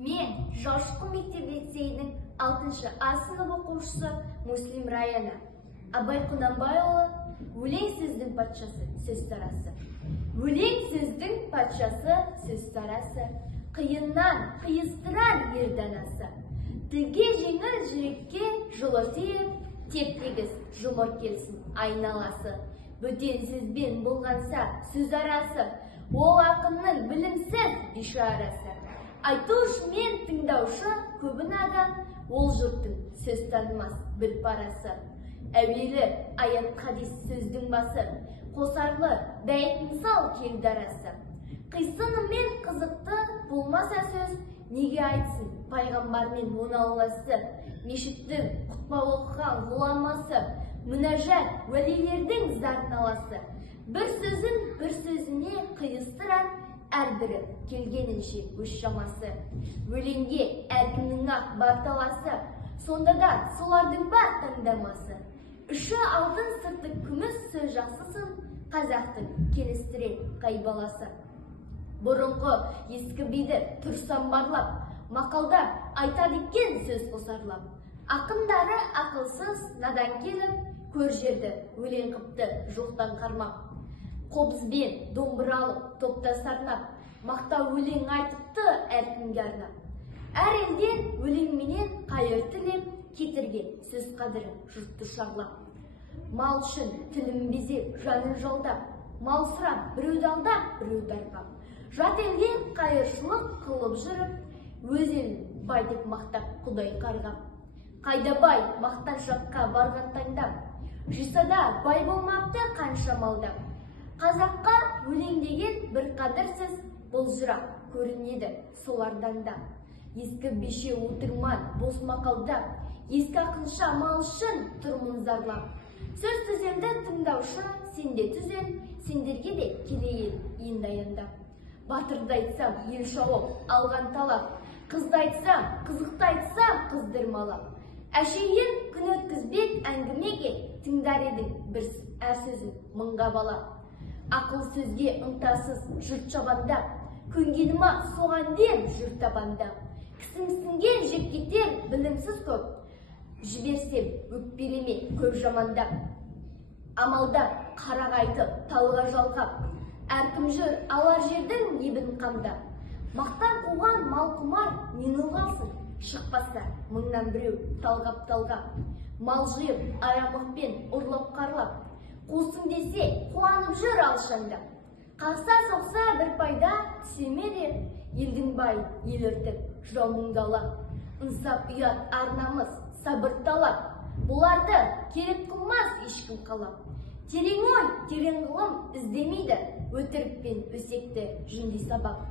Мен Жашқы мектеп-лицейінің 6 А сынып оқушысы Муслим Раяна. Абай Құнанбайұлы өлең сөздің патшасы, сөз тарасы. Өлең сөздің патшасы, сөз тарасы. Қиыннан қиыстырар ерданасы. Тілге жеңіл жүрекке жылы тиіп, теп-тегіс жұмыр келсін айналасы. Бөтен сөзбен болғанса сөз арасы, ол ақынның білімсіз бишарасы. Айтушы мен тыңдаушы көбін адам, ол жұрттың сөз танымас бір парасы. Әуелі аят хадис сөздің басы, қосарлы бәйт мысал келді арасы. Қисыны мен қызықты болмаса сөз, неге айтсын пайғамбармен онауласы. Мешіттің құтпа оқыған ғұламасы, мүнәжат уәлилердің зарналасы. Бір сөзін бір сөзіне қиыстырар, әрбірі келгенінше өз шамасы. Өлеңге әркімнің ақ бар таласы, сонда да солардың бар таңдамасы. Үші алтын сырты күміс сөз жақсысын, қазақтың келістірен қай баласы. Бұрынғы ескі биді тұрсам барлап, мақалда айтады екен сөз қосарлап. Ақындары ақылсыз надан келіп, көр жерді өлең қыпты жоқтан қармап. Қобызбен домбыралып топта сарнап, мақта өлең айтыпты әркімге арнап. Әр елден өлеңменен қайыр тілеп, кетірген сөз қадірін жұртты шарлап. Мал үшін тілін безеп, жанын жолдап, мал сұрап біреуді алдап, біреуді арбап. Жат елден қайыршылық қылып жүріп, өз елін бай деп мақтап, құдай қарғап. Қайда бай мақтаншаққа барған таңдап, жисада бай болмапты қанша малдап. Қазаққа өлең деген бір қадірсіз, бұл жырақ көрінеді солардан да. Ескі беше отырман бос мақалдап, ескі ақынша мал үшін тұрмын зарлап. Сөз түземді тыңдаушы сенде түзем, сендерге де келейін енді аяндап. Батырды айтсам ел шауып алған талап, қызды айтсам, қызықты айтсам қыздырмалап. Әшейін күн өткізбек әңгімеге, тыңдар едің бір әр сөзін мыңға балап. Ақыл сөзге ынтасыз жұрт шабандап, көнгенім ақ соған дем жұрт табандап. Кісімсінген жеп кетер білімсіз көп, жіберсем өкпелеме көп жамандап. Амалдап, қарақ айтып, талға жалғап, әркім жүр алар жердің ебін қамдап. Мақтан қуған мал құмар нені қалсын, шықпаса мыңнан біреу талғап-талғап. Мал жиып, арамықпен ұрлап қарлап, қусын десе қуанып жүр алшаңдап. Қақса соқса бір пайда түсеме де, елдің бай ел өртіп жау мұңдалап. Инсап ұят арнамыз сабыр талап, бұларды керек қылмас ешкім қалап. Терең ой, терең ғылым іздемейді, өтірік пен өсекті жүндей сабап.